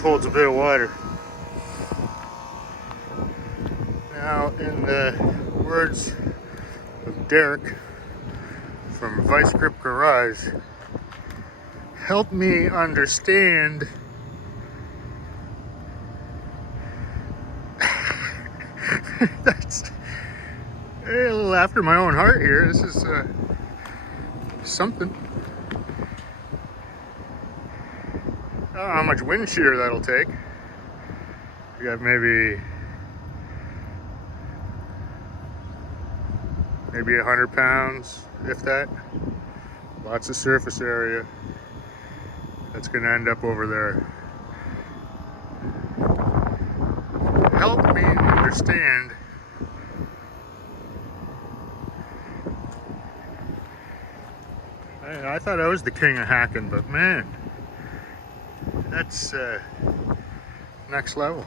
roof holds a bit of water. Now, in the words of Derek from Vice Grip Garage, help me understand that's a little after my own heart here. This is something. I don't know how much wind shear that'll take. We got maybe 100 pounds, if that. Lots of surface area. That's gonna end up over there. Help me understand I thought I was the king of hacking, but man, that's next level.